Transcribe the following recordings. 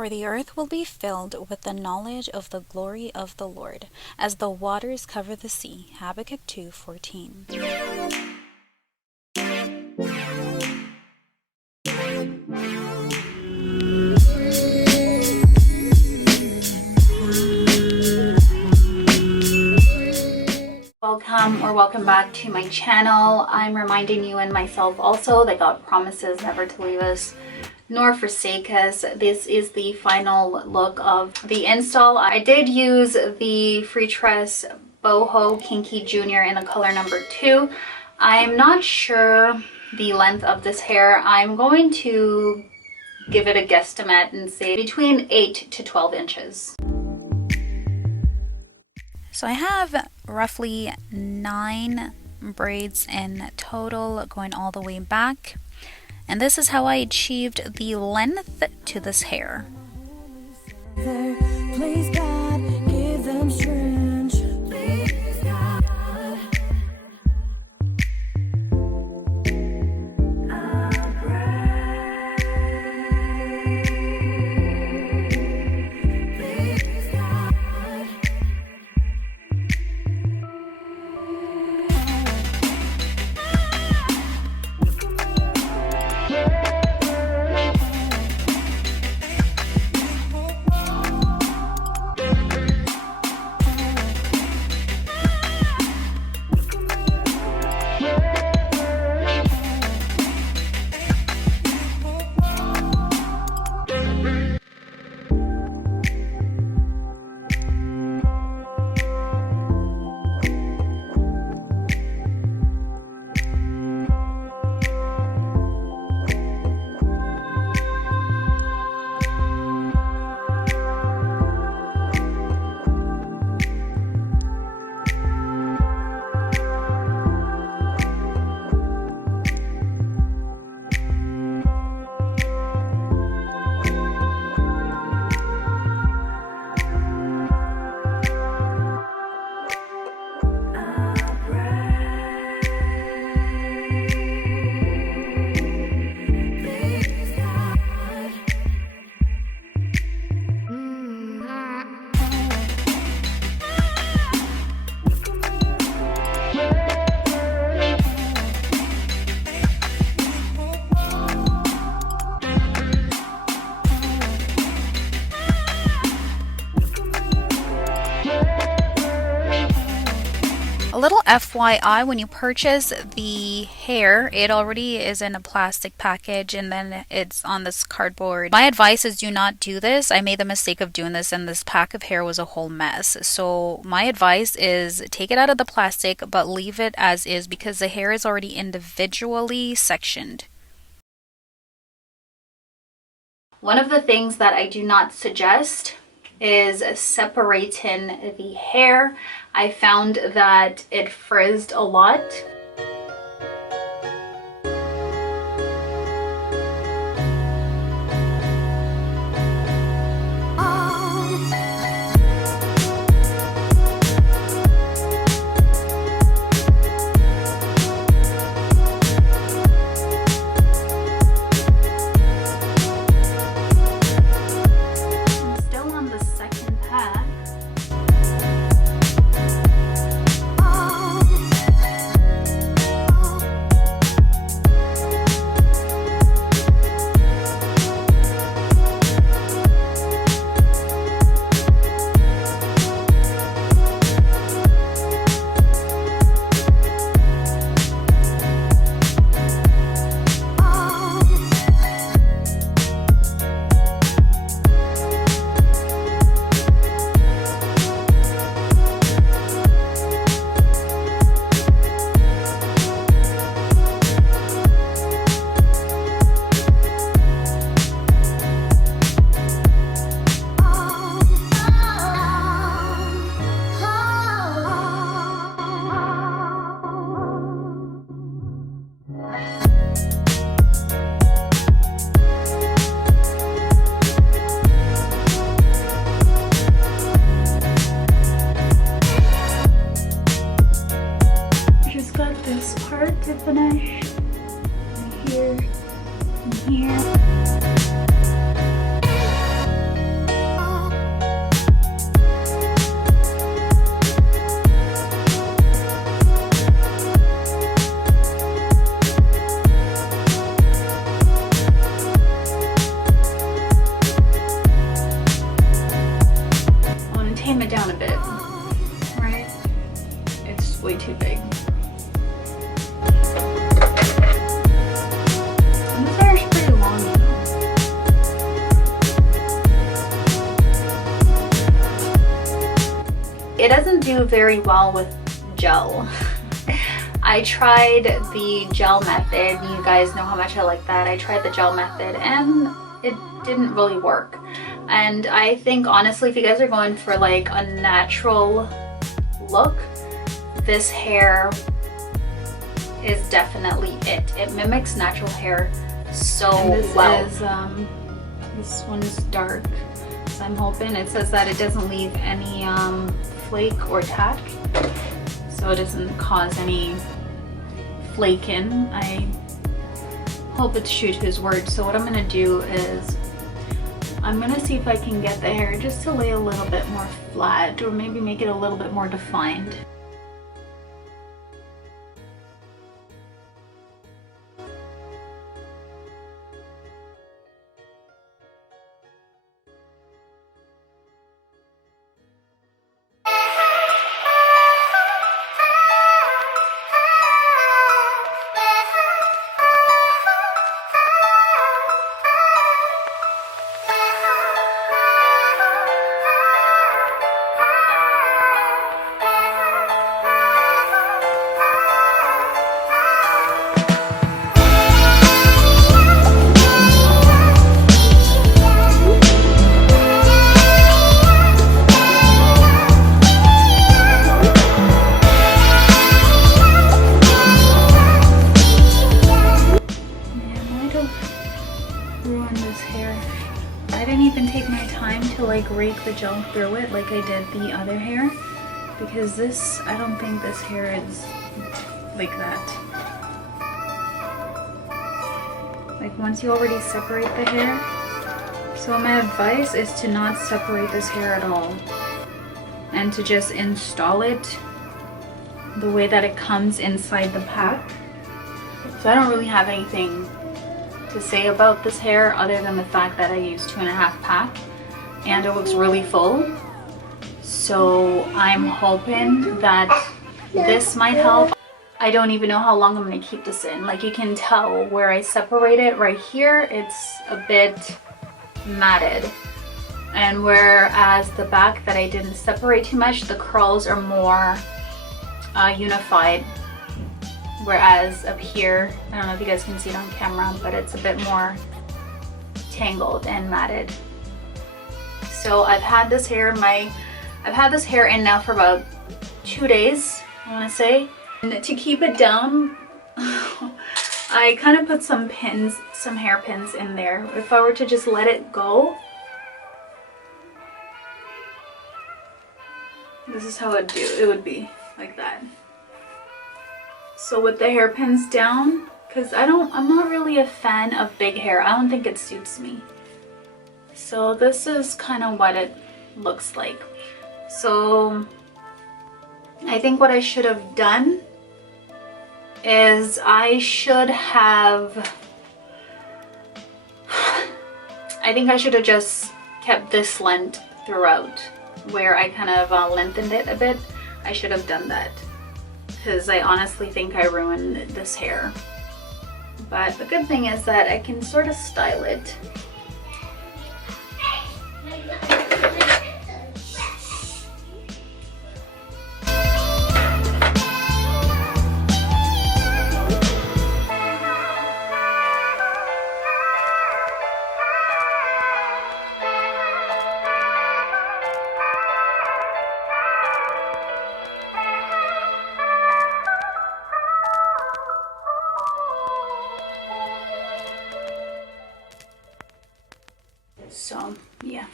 For the earth will be filled with the knowledge of the glory of the Lord, as the waters cover the sea. Habakkuk 2:14. Welcome back to my channel. I'm reminding you and myself also that God promises never to leave us nor forsake us. This is the final look of the install. I did use the Freetress Boho Kinky Jr in the color number 2. I'm not sure the length of this hair. I'm going to give it a guesstimate and say between 8 to 12 inches. So I have roughly 9 braids in total going all the way back, and this is how I achieved the length to this hair. Please God, give them strength. Please God. A little FYI, when you purchase the hair, it already is in a plastic package and then it's on this cardboard. My advice is do not do this. I made the mistake of doing this and this pack of hair was a whole mess. So my advice is take it out of the plastic but leave it as is because the hair is already individually sectioned. One of the things that I do not suggest is separating the hair. I found that it frizzed a lot. It doesn't do very well with gel. I tried the gel method. You guys know how much I like that. I tried the gel method and it didn't really work. And I think honestly, if you guys are going for like a natural look, this hair is definitely it. It mimics natural hair so well. This one's dark, so I'm hoping it says that it doesn't leave any flake or tack, so it doesn't cause any flaking. I hope it's true to his word. So what I'm gonna do is I'm gonna see if I can get the hair just to lay a little bit more flat, or maybe make it a little bit more defined. Rake the gel through it like I did the other hair, because this, I don't think this hair is like that. Like once you already separate the hair. So my advice is to not separate this hair at all and to just install it the way that it comes inside the pack. So I don't really have anything to say about this hair other than the fact that I use 2.5 pack. And it looks really full, so I'm hoping that this might help. I don't even know how long I'm going to keep this in. Like you can tell where I separate it right here, it's a bit matted, and whereas the back that I didn't separate too much, the curls are more unified, whereas up here, I don't know if you guys can see it on camera, but it's a bit more tangled and matted. So I've had this hair in now for about 2 days, I want to say. And to keep it down, I kind of put some pins, some hairpins in there. If I were to just let it go, this is how it would be like that. So with the hairpins down, because I'm not really a fan of big hair. I don't think it suits me. So this is kind of what it looks like. So I think what I should have done is I should have just kept this length throughout, where I kind of lengthened it a bit. I should have done that, because I honestly think I ruined this hair. But the good thing is that I can sort of style it. So yeah,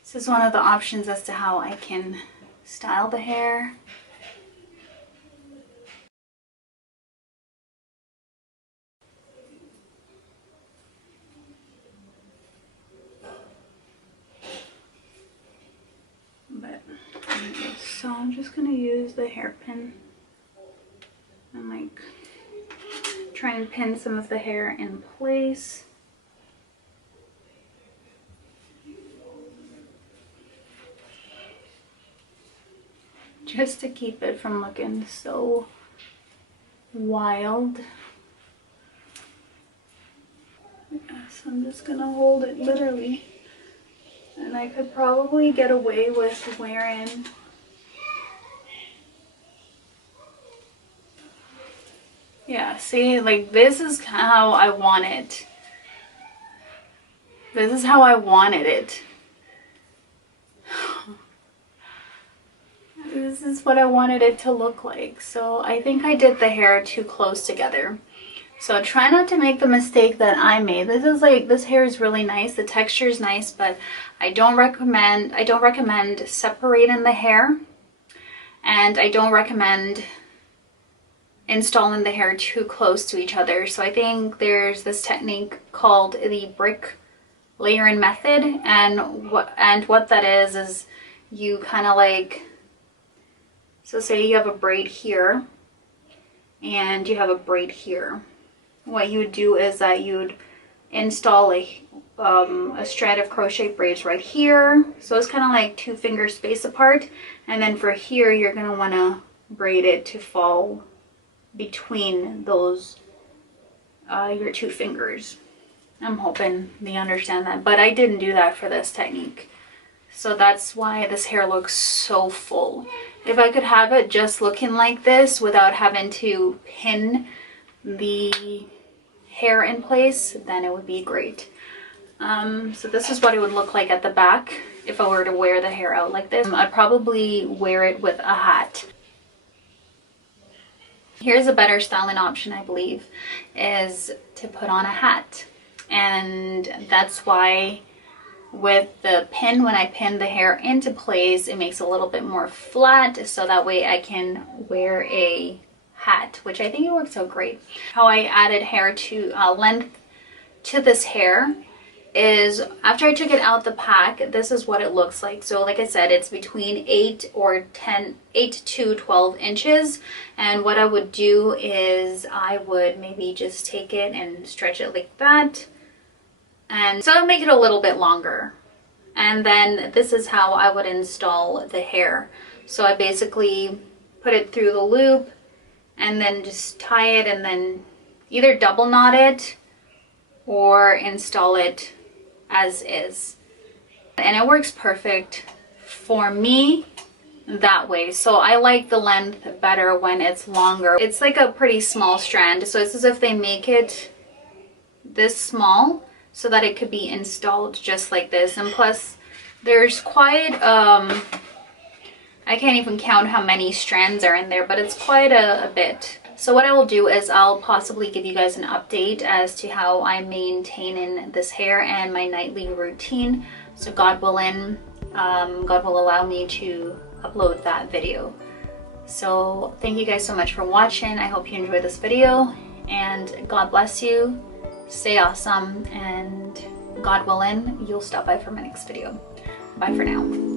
this is one of the options as to how I can style the hair. But so I'm just gonna use the hairpin and like try and pin some of the hair in place. Just to keep it from looking so wild. Yes, I'm just gonna hold it literally. And I could probably get away with wearing Yeah, see, like this is how I want it. This is how I wanted it. This is what I wanted it to look like. So I think I did the hair too close together. So try not to make the mistake that I made. This hair is really nice. The texture is nice, but I don't recommend separating the hair, and I don't recommend installing the hair too close to each other. So I think there's this technique called the brick layering method, and what that is you kind of like, so say you have a braid here and you have a braid here. What you would do is that you'd install a strand of crochet braids right here. So it's kind of like 2 fingers space apart. And then for here, you're going to want to braid it to fall between those, your 2 fingers. I'm hoping they understand that. But I didn't do that for this technique. So that's why this hair looks so full. If I could have it just looking like this without having to pin the hair in place, then it would be great. So this is what it would look like at the back if I were to wear the hair out like this. I'd probably wear it with a hat. Here's a better styling option, I believe, is to put on a hat. And that's why with the pin, when I pin the hair into place, it makes it a little bit more flat, so that way I can wear a hat, which I think it works out great. How I added hair to length to this hair is after I took it out the pack, this is what it looks like. So like I said, it's between 8 to 12 inches. And what I would do is I would maybe just take it and stretch it like that. And so I'll make it a little bit longer. And then this is how I would install the hair. So I basically put it through the loop and then just tie it, and then either double knot it or install it as is. And it works perfect for me that way. So I like the length better when it's longer. It's like a pretty small strand, so it's as if they make it this small so that it could be installed just like this. And plus there's quite I can't even count how many strands are in there, but it's quite a bit. So what I will do is I'll possibly give you guys an update as to how I'm maintaining this hair and my nightly routine. So God willing, God will allow me to upload that video. So thank you guys so much for watching. I hope you enjoyed this video, and God bless you. Stay awesome, and God willing, you'll stop by for my next video. Bye for now.